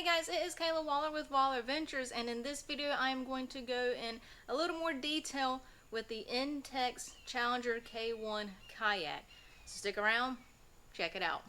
Hey guys, it is Kayla Waller with Waller Ventures, and in this video I am going to go in a little more detail with the Intex Challenger K1 Kayak. So stick around, check it out.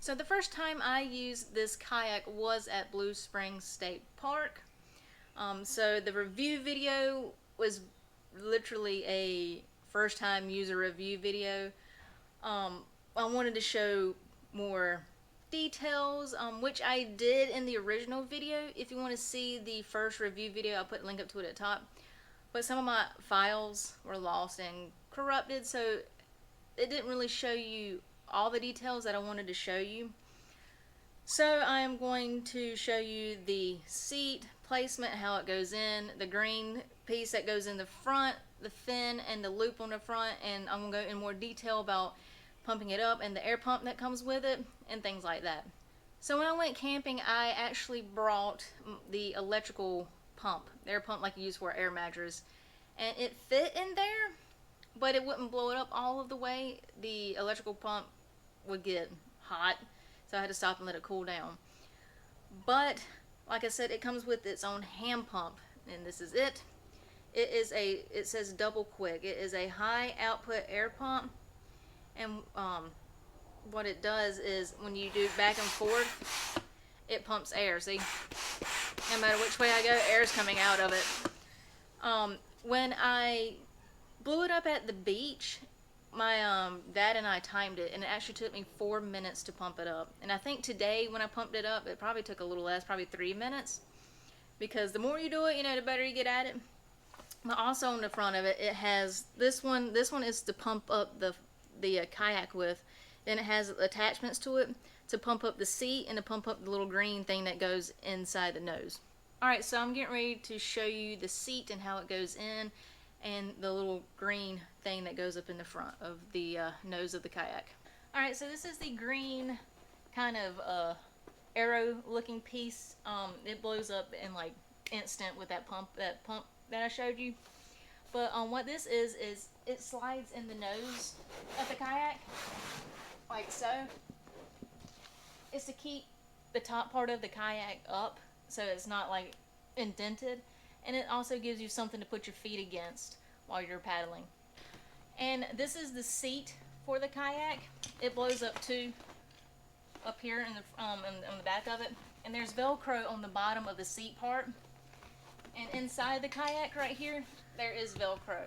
So the first time I used this kayak was at Blue Springs State Park. So the review video was literally a first time user review video. I wanted to show more details, which I did in the original video. If you want to see the first review video, I'll put a link up to it at the top. But some of my files were lost and corrupted, so it didn't really show you all the details that I wanted to show you. So I am going to show you the seat placement, how it goes in, the green piece that goes in the front, the fin and the loop on the front, and I'm going to go in more detail about pumping it up and the air pump that comes with it and things like that. So when I went camping, I actually brought the electrical pump, the air pump like you use for an air mattress, and it fit in there, but it wouldn't blow it up all of the way. The electrical pump would get hot, so I had to stop and let it cool down. But like I said, it comes with its own hand pump, and this is it. It says double quick. It is a high output air pump, and what it does is when you do back and forth, it pumps air. See, no matter which way I go, air is coming out of it. When I blew it up at the beach, my dad and I timed it, and it actually took me 4 minutes to pump it up. And I think today when I pumped it up, it probably took a little less, probably 3 minutes, because the more you do it, the better you get at it. But also on the front of it, it has this one is to pump up the kayak with. Then it has attachments to it to pump up the seat and to pump up the little green thing that goes inside the nose. Alright, so I'm getting ready to show you the seat and how it goes in, and the little green thing that goes up in the front of the nose of the kayak. Alright, so this is the green kind of arrow looking piece. It blows up in like instant with that pump that I showed you. But what this is it slides in the nose of the kayak like so. It's to keep the top part of the kayak up so it's not like indented, and it also gives you something to put your feet against while you're paddling. And this is the seat for the kayak. It blows up too up here in the back of it, and there's Velcro on the bottom of the seat part, and inside the kayak right here there is Velcro.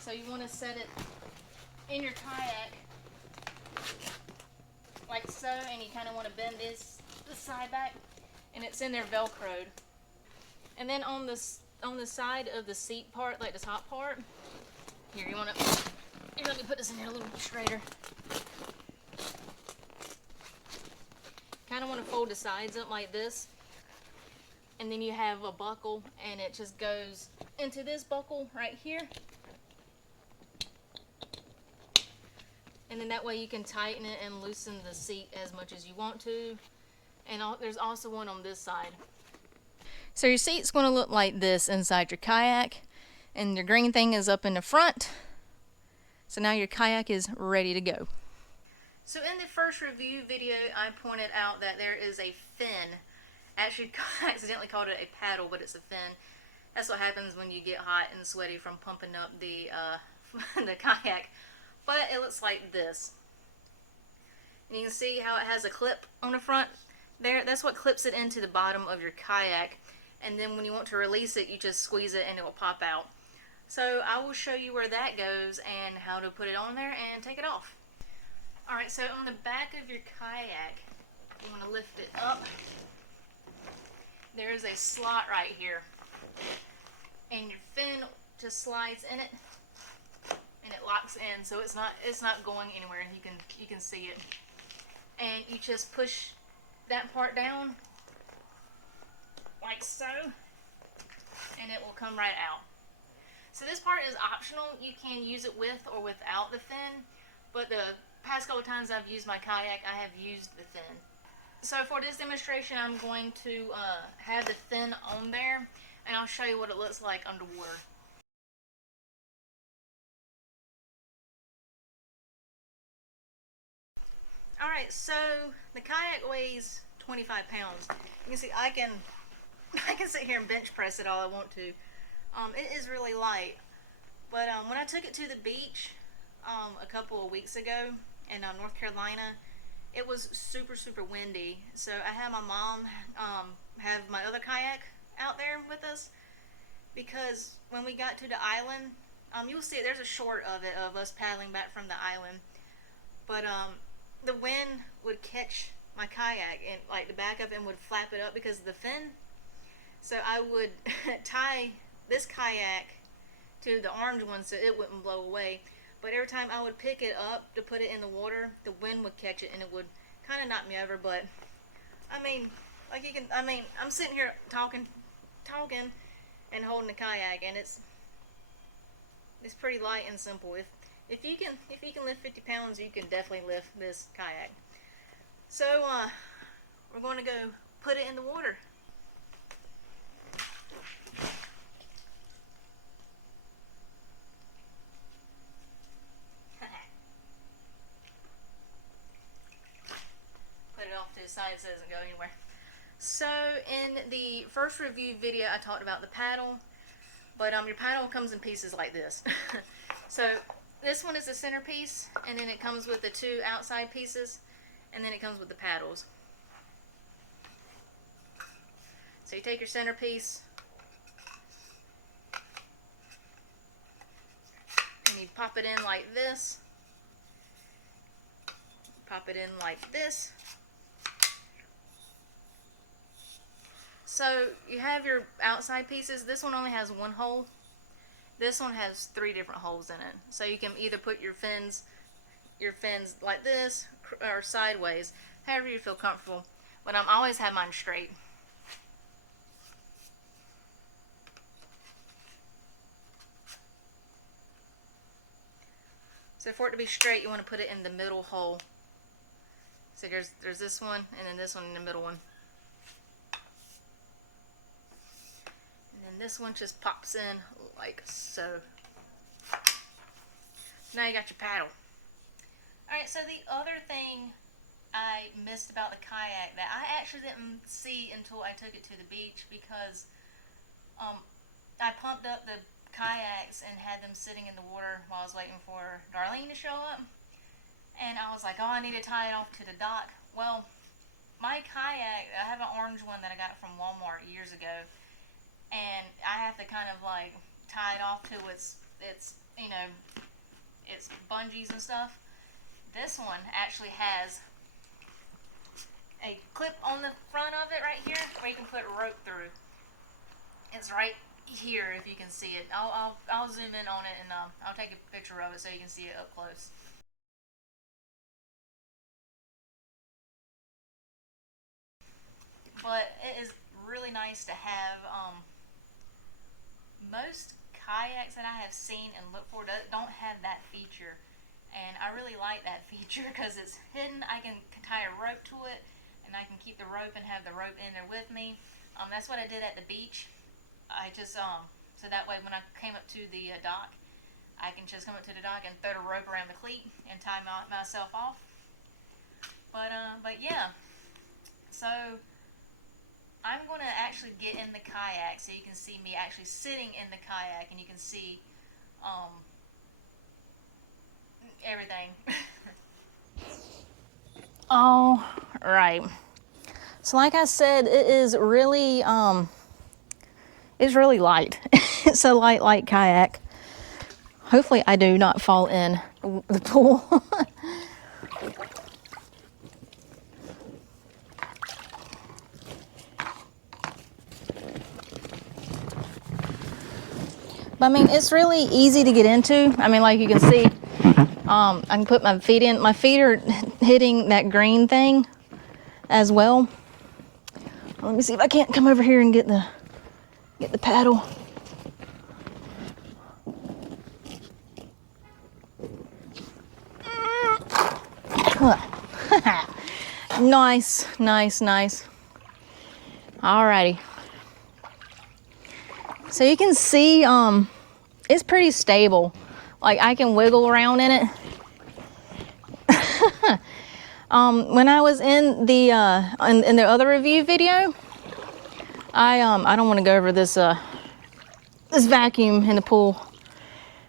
So you want to set it in your kayak like so, and you kind of want to bend this side back, and it's in there Velcroed. And then on the side of the seat part, like the top part, here you want to, here, let me put this in here a little bit straighter. Kind of want to fold the sides up like this, and then you have a buckle, and it just goes into this buckle right here, and then that way you can tighten it and loosen the seat as much as you want to. And there's also one on this side. So your seat's going to look like this inside your kayak, and your green thing is up in the front. So now your kayak is ready to go. So in the first review video, I pointed out that there is a fin. Actually, I accidentally called it a paddle, but it's a fin. That's what happens when you get hot and sweaty from pumping up the the kayak. But it looks like this. And you can see how it has a clip on the front there. That's what clips it into the bottom of your kayak. And then when you want to release it, you just squeeze it and it will pop out. So I will show you where that goes and how to put it on there and take it off. Alright, so on the back of your kayak, you want to lift it up. There is a slot right here, and your fin just slides in it, and it locks in, so it's not going anywhere. You can see it, and you just push that part down like so, and it will come right out. So this part is optional. You can use it with or without the fin, but the past couple times I've used my kayak, I have used the fin. So for this demonstration, I'm going to have the fin on there, and I'll show you what it looks like underwater. Alright, so the kayak weighs 25 pounds. You can see I can sit here and bench press it all I want to. It is really light. But when I took it to the beach a couple of weeks ago in North Carolina, it was super windy. So I had my mom have my other kayak out there with us, because when we got to the island, you'll see there's a short of it of us paddling back from the island. But the wind would catch my kayak and like the back of it and would flap it up because of the fin. So I would tie this kayak to the orange one so it wouldn't blow away. But every time I would pick it up to put it in the water, the wind would catch it and it would kind of knock me over. But I mean, like you can, I mean, I'm sitting here talking and holding the kayak, and it's pretty light and simple. If you can lift 50 pounds, you can definitely lift this kayak. So we're going to go put it in the water. Put it off to the side so it doesn't go anywhere. So in the first review video, I talked about the paddle, but your paddle comes in pieces like this. So this one is the centerpiece, and then it comes with the two outside pieces, and then it comes with the paddles. So you take your centerpiece and you pop it in like this. Pop it in like this. So you have your outside pieces. This one only has one hole. This one has 3 different holes in it. So you can either put your fins like this or sideways, however you feel comfortable. But I always have mine straight. So for it to be straight, you want to put it in the middle hole. So there's this one, and then this one in the middle one. And then this one just pops in like so. Now you got your paddle. Alright, so the other thing I missed about the kayak that I actually didn't see until I took it to the beach, because I pumped up the kayaks and had them sitting in the water while I was waiting for Darlene to show up. And I was like, oh, I need to tie it off to the dock. Well, my kayak, I have an orange one that I got from Walmart years ago, and I have to kind of like tie it off to its you know, its bungees and stuff. This one actually has a clip on the front of it right here where you can put rope through. It's right here if you can see it. I'll zoom in on it, and I'll take a picture of it so you can see it up close. But it is really nice to have. Most kayaks that I have seen and looked for don't have that feature, and I really like that feature because it's hidden. I can tie a rope to it, and I can keep the rope and have the rope in there with me. That's what I did at the beach. I just so that way when I came up to the dock, I can just come up to the dock and throw the rope around the cleat and tie myself off. But yeah, so I'm going to actually get in the kayak so you can see me actually sitting in the kayak, and you can see everything. All right. So like I said, it is really it's really light. It's a light kayak. Hopefully I do not fall in the pool. But I mean, it's really easy to get into. I mean, like you can see, I can put my feet in. My feet are hitting that green thing as well. Let me see if I can't come over here and get the paddle. Nice, nice, nice. Alrighty. So you can see it's pretty stable. Like I can wiggle around in it. When I was in the other review video, I don't want to go over this this vacuum in the pool,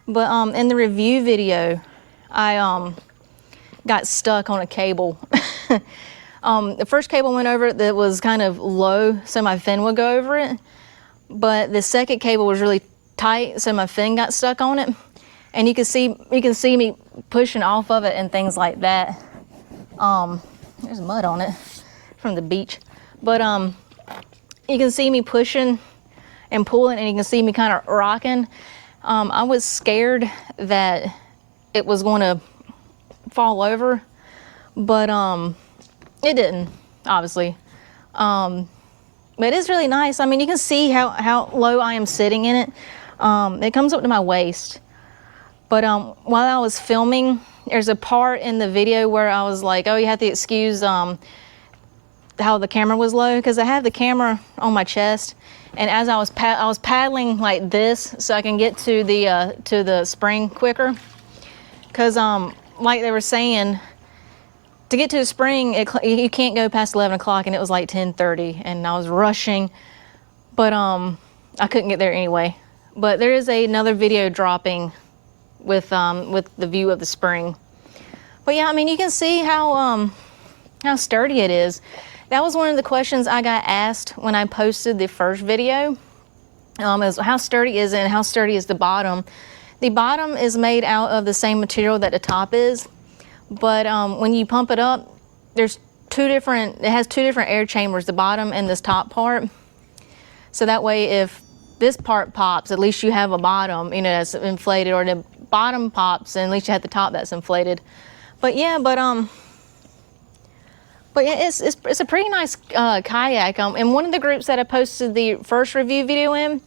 but in the review video, I got stuck on a cable. The first cable went over it that was kind of low, so my fin would go over it. But the second cable was really tight, so my fin got stuck on it. And you can see me pushing off of it and things like that. There's mud on it from the beach. But you can see me pushing and pulling, and you can see me kind of rocking. I was scared that it was going to fall over, but it didn't, obviously. But it is really nice. I mean, you can see how low I am sitting in it. It comes up to my waist. But while I was filming, there's a part in the video where I was like, oh, you have to excuse how the camera was low, because I have the camera on my chest, and as I was paddling like this so I can get to the spring quicker, because like they were saying, to get to the spring, you can't go past 11 o'clock, and it was like 10:30, and I was rushing, but I couldn't get there anyway. But there is another video dropping with the view of the spring. But yeah, I mean, you can see how sturdy it is. That was one of the questions I got asked when I posted the first video. Is how sturdy is it, and how sturdy is the bottom? The bottom is made out of the same material that the top is. But when you pump it up, it has two different air chambers, the bottom and this top part. So that way, if this part pops, at least you have a bottom, you know, that's inflated, or the bottom pops, and at least you have the top that's inflated. But yeah, it's a pretty nice kayak. In one of the groups that I posted the first review video in,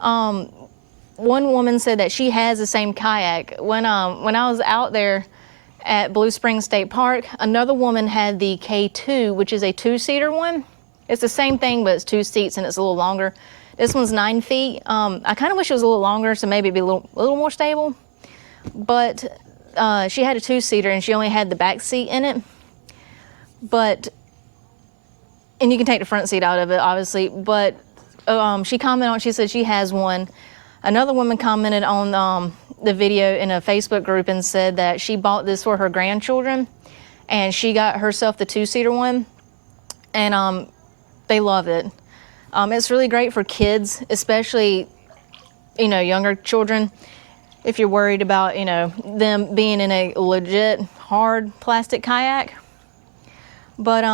one woman said that she has the same kayak. When I was out there at Blue Springs State Park, another woman had the K2, which is a 2-seater one. It's the same thing, but it's 2 seats and it's a little longer. This one's 9 feet. I kind of wish it was a little longer, so maybe it'd be a little more stable. But she had a 2-seater, and she only had the back seat in it. And you can take the front seat out of it, obviously. But she commented on, she said she has one. Another woman commented on the video in a Facebook group and said that she bought this for her grandchildren, and she got herself the 2-seater one, and they love it. It's really great for kids, especially, you know, younger children, if you're worried about, you know, them being in a legit hard plastic kayak. But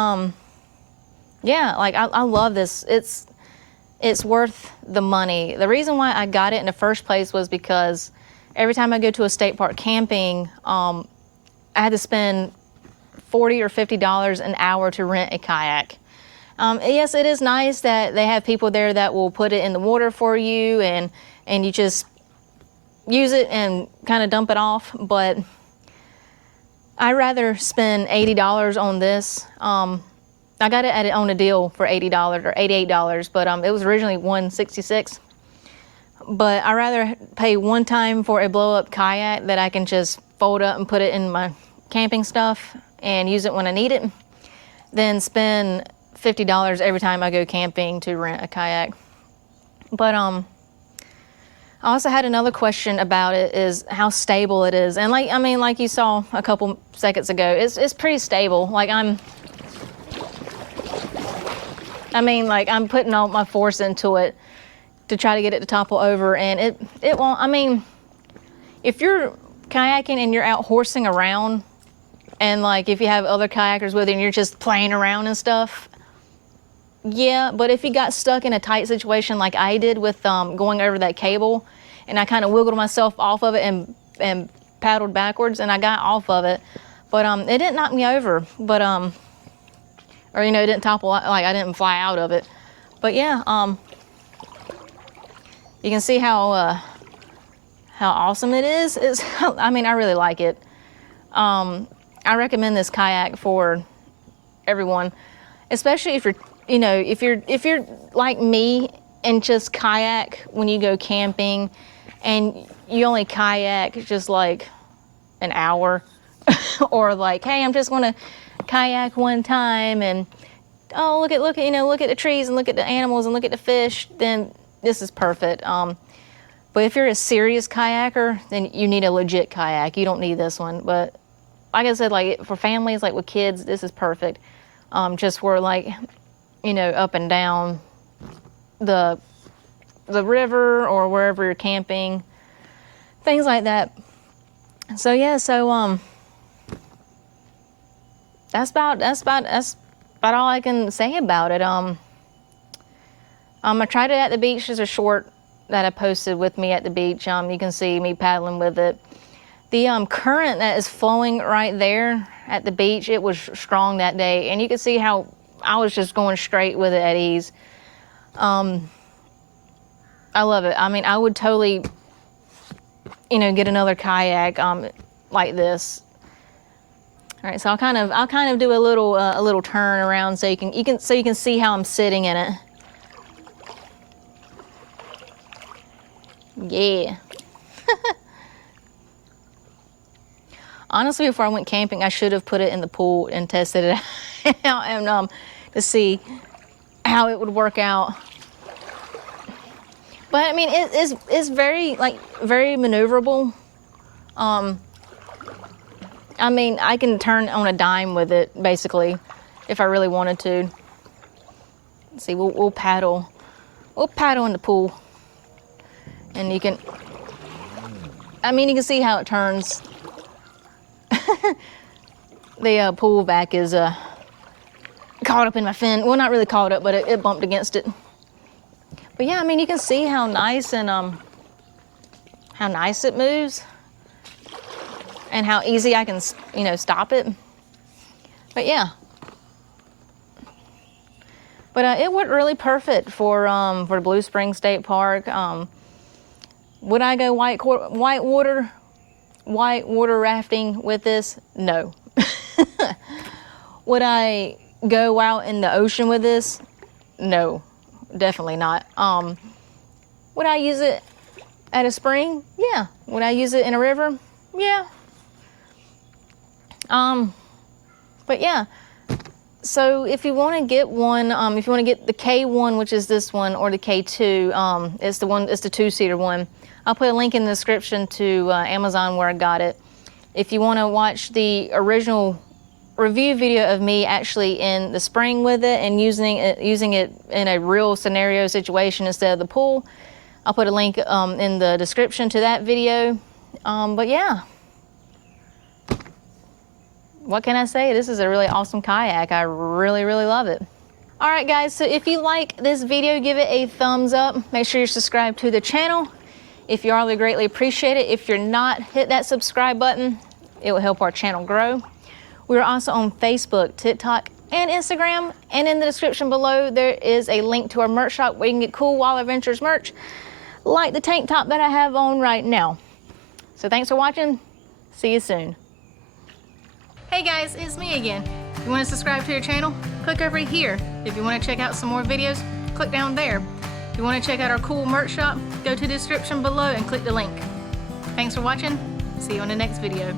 yeah, like I love this. It's worth the money. The reason why I got it in the first place was because every time I go to a state park camping, I had to spend $40 or $50 an hour to rent a kayak. Yes, it is nice that they have people there that will put it in the water for you, and you just use it and kind of dump it off, but I'd rather spend $80 on this. I got it on a deal for $80 or $88, but it was originally $166. But I'd rather pay one time for a blow-up kayak that I can just fold up and put it in my camping stuff and use it when I need it, than spend $50 every time I go camping to rent a kayak. But I also had another question about it, is how stable it is. And like you saw a couple seconds ago, it's pretty stable. Like I'm putting all my force into it to try to get it to topple over, and it won't. I mean, if you're kayaking and you're out horsing around, and like if you have other kayakers with you and you're just playing around and stuff, yeah, but if you got stuck in a tight situation like I did with going over that cable, and I kind of wiggled myself off of it and paddled backwards, and I got off of it, but it didn't knock me over, but or, you know, it didn't topple, like I didn't fly out of it. But yeah, you can see how awesome it is. I mean, I really like it. I recommend this kayak for everyone, especially if you're, you know, if you're like me and just kayak when you go camping and you only kayak just like an hour or like, hey, I'm just gonna kayak one time and oh, look at, you know, look at the trees and look at the animals and look at the fish, then this is perfect. But if you're a serious kayaker, then you need a legit kayak. You don't need this one. But like I said, like for families, like with kids, this is perfect. Just for like, you know, up and down the river or wherever you're camping, things like that. So yeah, so that's about all I can say about it. I tried it at the beach. There's a short that I posted with me at the beach. You can see me paddling with it. The current that is flowing right there at the beach, it was strong that day, and you can see how I was just going straight with it at ease. I love it. I mean, I would totally, you know, get another kayak like this. All right, so I'll kind of do a little turn around so you can see how I'm sitting in it. Yeah. Honestly, before I went camping, I should have put it in the pool and tested it out and to see how it would work out. But I mean, it's very maneuverable. I mean, I can turn on a dime with it basically, if I really wanted to. Let's see, we'll paddle in the pool, and you can. I mean, you can see how it turns. The pool back is caught up in my fin. Well, not really caught up, but it bumped against it. But yeah, I mean, you can see how nice and how nice it moves, and how easy I can, you know, stop it. But yeah. But it worked really perfect for the Blue Springs State Park. Would I go whitewater rafting with this? No. Would I go out in the ocean with this? No, definitely not. Would I use it at a spring? Yeah. Would I use it in a river? Yeah. But yeah. So if you want to get one, if you want to get the K1, which is this one, or the K2, it's the two-seater one. I'll put a link in the description to Amazon where I got it. If you want to watch the original review video of me actually in the spring with it and using it in a real scenario situation instead of the pool, I'll put a link in the description to that video. But yeah, what can I say? This is a really awesome kayak. I really, really love it. All right, guys, so if you like this video, give it a thumbs up. Make sure you're subscribed to the channel. If you are, we greatly appreciate it. If you're not, hit that subscribe button. It will help our channel grow. We're also on Facebook, TikTok, and Instagram. And in the description below, there is a link to our merch shop where you can get cool Wild Adventures merch, like the tank top that I have on right now. So thanks for watching. See you soon. Hey guys, it's me again. If you want to subscribe to your channel, click over here. If you want to check out some more videos, click down there. If you want to check out our cool merch shop, go to the description below and click the link. Thanks for watching. See you on the next video.